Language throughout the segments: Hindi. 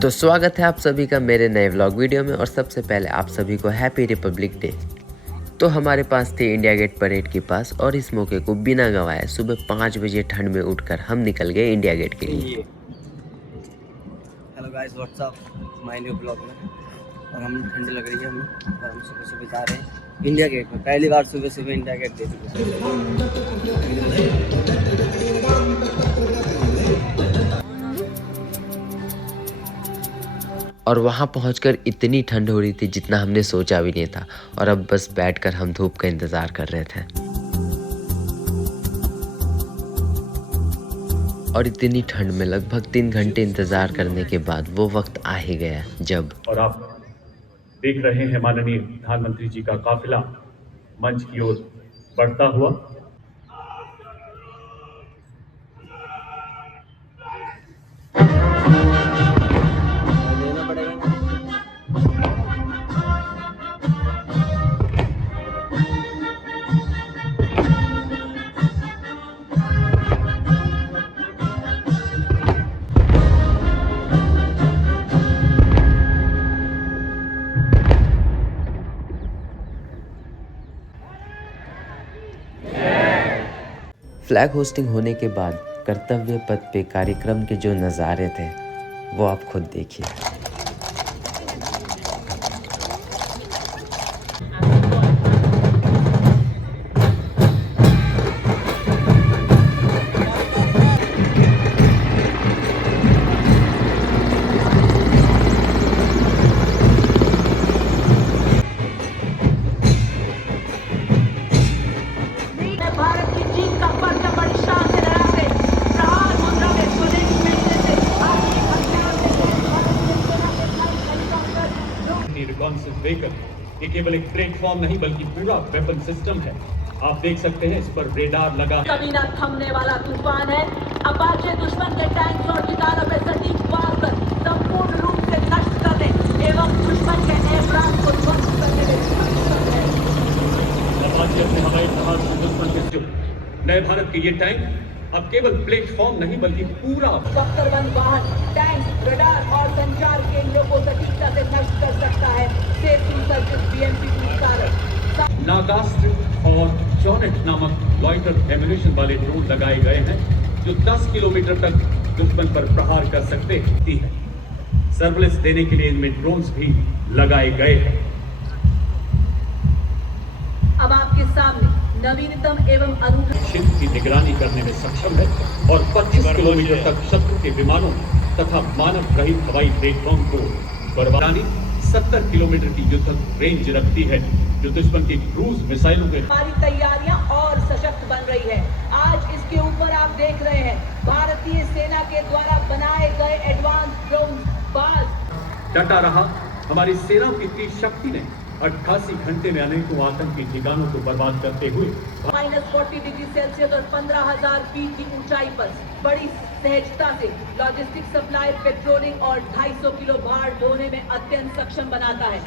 तो स्वागत है आप सभी का मेरे नए व्लॉग वीडियो में और सबसे पहले आप सभी को हैप्पी रिपब्लिक डे। तो हमारे पास थे इंडिया गेट परेड के पास और इस मौके को बिना गंवाए सुबह 5 बजे ठंड में उठकर हम निकल गए इंडिया गेट के लिए। Hello guys, WhatsApp my new blog में। और हम ठंड लग रही है हमें और हम सुबह सुबह जा रहे हैं इंडिया गेट में। पहली बार सुबह सुबह इंडिया गेट देख और वहाँ पहुंचकर इतनी ठंड हो रही थी जितना हमने सोचा भी नहीं था और अब बस बैठकर हम धूप का इंतज़ार कर रहे थे। और इतनी ठंड में लगभग 3 घंटे इंतज़ार करने के बाद वो वक्त आ ही गया जब और आप देख रहे हैं माननीय प्रधानमंत्री जी का काफिला मंच की ओर बढ़ता हुआ। फ्लैग होस्टिंग होने के बाद कर्तव्य पथ पे कार्यक्रम के जो नज़ारे थे वो आप खुद देखिए। ये केवल एक प्लेटफॉर्म नहीं बल्कि पूरा वेपन सिस्टम है। आप देख सकते हैं इस पर रेडार लगा। कभी ना थमने वाला तूफान है। अपाचे दुश्मन के टैंक्स और ठिकानों पे सटीक वार कर संपूर्ण रूप से नष्ट करने एवं दुश्मन के एयरक्राफ्ट को ध्वस्त करने में सक्षम है। अपाचे अपने हवाई जहाज से दुश्मन के जो नए भारत के ये टैंक अब केवल प्लेटफॉर्म नहीं बल्कि पूरा बख्तरबंद वाहन टैंक रडार और संचार केंद्रों को सटीकता से नष्ट कर सकता है। सेतु सर्विस BMP-2 कारक नागास्त्र और जॉनेट नामक लॉइटर एम्यूनिशन वाले ड्रोन लगाए गए हैं जो 10 किलोमीटर तक दुश्मन पर प्रहार कर सकते हैं। सर्विलेंस देने के लिए इनमें ड्रोन्स भी लगाए गए हैं। अब आपके सामने नवीनतम एवं अनुभवी क्षेत्र की निगरानी करने में सक्षम है और 25 किलोमीटर तक शत्रु के विमानों तथा मानव रहित हवाई प्लेटफॉर्म को बर्बादी 70 किलोमीटर की युद्धक रेंज रखती है जो दुश्मन की क्रूज मिसाइलों के हमारी तैयारियां और सशक्त बन रही है। आज इसके ऊपर आप देख रहे हैं भारतीय सेना के द्वारा बनाए गए एडवांस ड्रोन बाज। डटा रहा हमारी सेनाओं की तीव्र शक्ति ने 88 घंटे में अनेकों आतंकी ठिकानों को बर्बाद करते हुए -40 डिग्री सेल्सियस और 15,000 फीट की ऊंचाई पर बड़ी सहजता से लॉजिस्टिक सप्लाई, पेट्रोलिंग और 250 किलो भार ढोने में अत्यंत सक्षम बनाता है।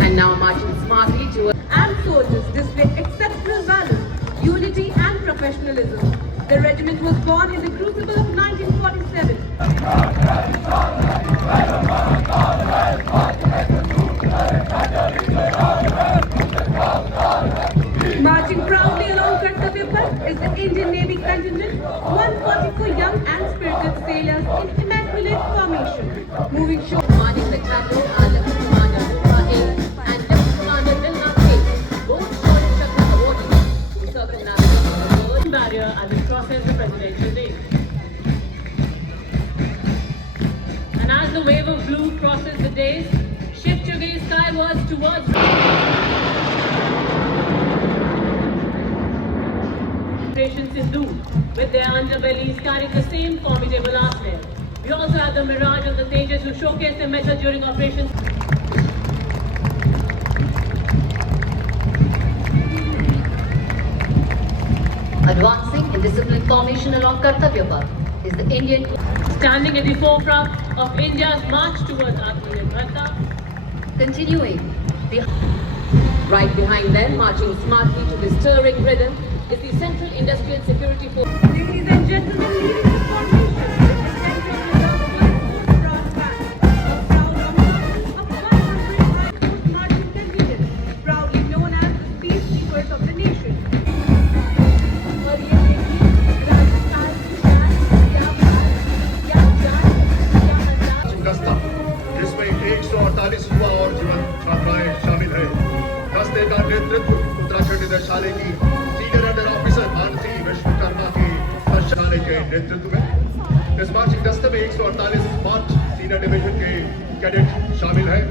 And now marching smartly to and soldiers display exceptional valor, unity and professionalism. The regiment was born in the crucible of 1947. Marching proudly along Kartavya Path is the Indian Navy contingent, 144 young and spirited sailors in immaculate formation. Moving shore, commanding the captain, Commander Rupa and Lieutenant Commander Dilna K. Both showing Chakra awarded to circumnavigate the world barrier and the process of Presidential Day. And as the wave of blue crosses the days, shift your gaze skywards towards Operation Sindhu, with their underbellies carrying the same formidable arsenal. We also have the Mirage of the Tejas who showcased their mettle during Operation Advancing in disciplined formation along Kartavya Path is the Indian standing at the forefront of India's march towards Atmanirbharta. Continuing, right behind them, marching smartly to the stirring rhythm, is the Central Industrial Security Force. Ladies and gentlemen, leading the formation with the Central Reserve Brass Band, a proud homage of 100 High Coast marching contingent, proudly known as the Peacekeepers of the Nation. और ये देखिए, राजस्थान की शान, क्या बात, क्या जान, क्या अंदाज। दस्ता जिसमें 148 युवा और जीवन छात्राएं शामिल हैं। दस्ते का नेतृत्व उत्तराखंड निदेशालय की senior under officer Mansi Vishwakarma के निदेशालय के नेतृत्व में। इस मार्चिंग दस्ते में 148 मार्च सीनियर डिवीजन के कैडेट शामिल हैं।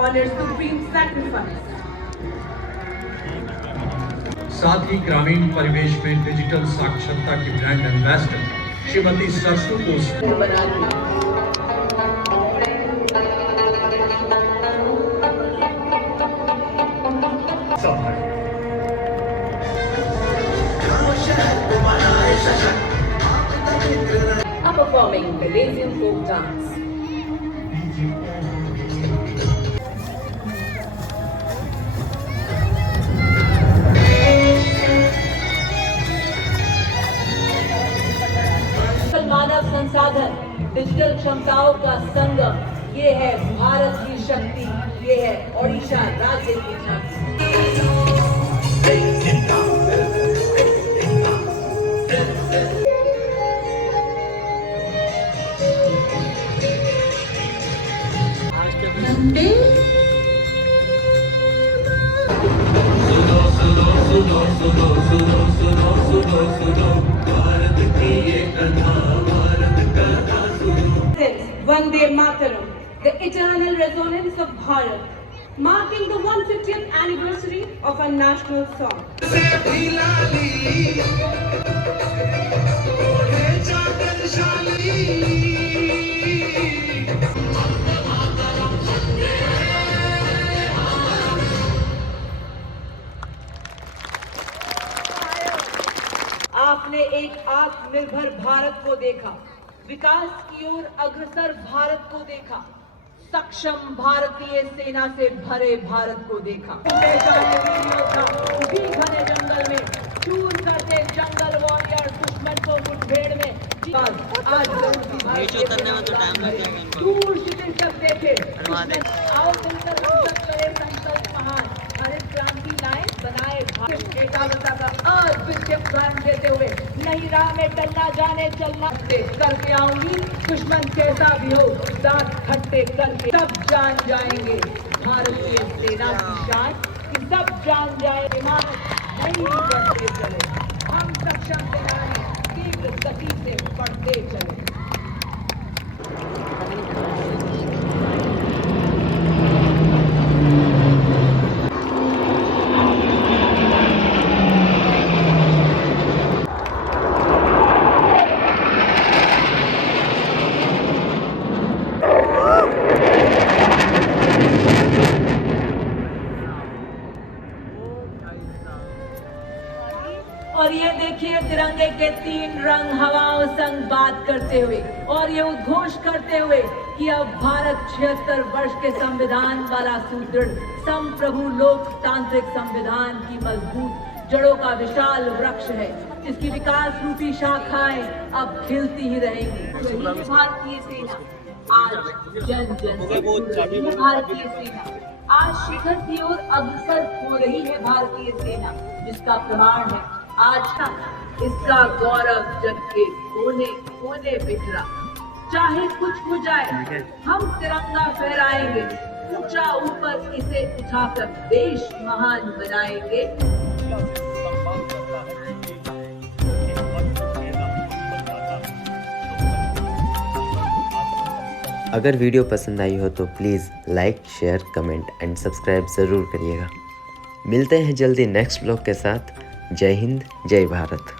Honor supreme sacrifice. साथ ही ग्रामीण परिवेश में डिजिटल साक्षरता की ब्रांड एम्बेसडर श्रीमती सरसू को बना दी। Are performing Malaysian folk dance. मानव संसाधन, डिजिटल क्षमताओं का संगम, ये है भारत की शक्ति, ये है ओडिशा राज्य की झांकी। Vande Mataram, the eternal resonance of Bharat, marking the 150th anniversary of our national song. आपने एक आत्मनिर्भर भारत को देखा, विकास की ओर अग्रसर भारत को देखा, सक्षम भारतीय सेना से भरे भारत को देखा। घने जंगल में चूर करते जंगल वॉरियर दुश्मन को मुठभेड़ में आज दूर शिविर तक देखे। आओ मिलकर हम सब करें संकल्प महान, हरित क्रांति लाए बनाए भारत एकाग्रता का अद्वितीय प्रण देते हुए नहीं राह में टलना जाने चलना करके आऊंगी। दुश्मन कैसा भी हो दांत खट्टे करके सब जान जाएंगे भारतीय सेना की शान, कि सब जान जाए इमारत नहीं बढ़ते चले, हम सक्षम सेनानी तीव्र गति से बढ़ते चले। और ये देखिए तिरंगे के 3 रंग हवाओं संग बात करते हुए और ये उद्घोष करते हुए कि अब भारत 76 वर्ष के संविधान वाला सुदृढ़ संप्रभु लोकतांत्रिक संविधान की मजबूत जड़ों का विशाल वृक्ष है, जिसकी विकास रूपी शाखाएं अब खिलती ही रहेंगी। यही भारतीय सेना आज जन जन से भारतीय सेना आज शिखर की ओर अग्रसर हो रही है। भारतीय सेना जिसका प्रमाण है आज का इसका गौरव जग के कोने कोने बिखरा। चाहे कुछ हो जाए हम तिरंगा फहराएंगे, ऊंचा ऊपर इसे उठाकर देश महान बनाएंगे। अगर वीडियो पसंद आई हो तो please like, share, comment and subscribe ज़रूर करिएगा। मिलते हैं जल्दी नेक्स्ट ब्लॉग के साथ। जय हिंद, जय भारत।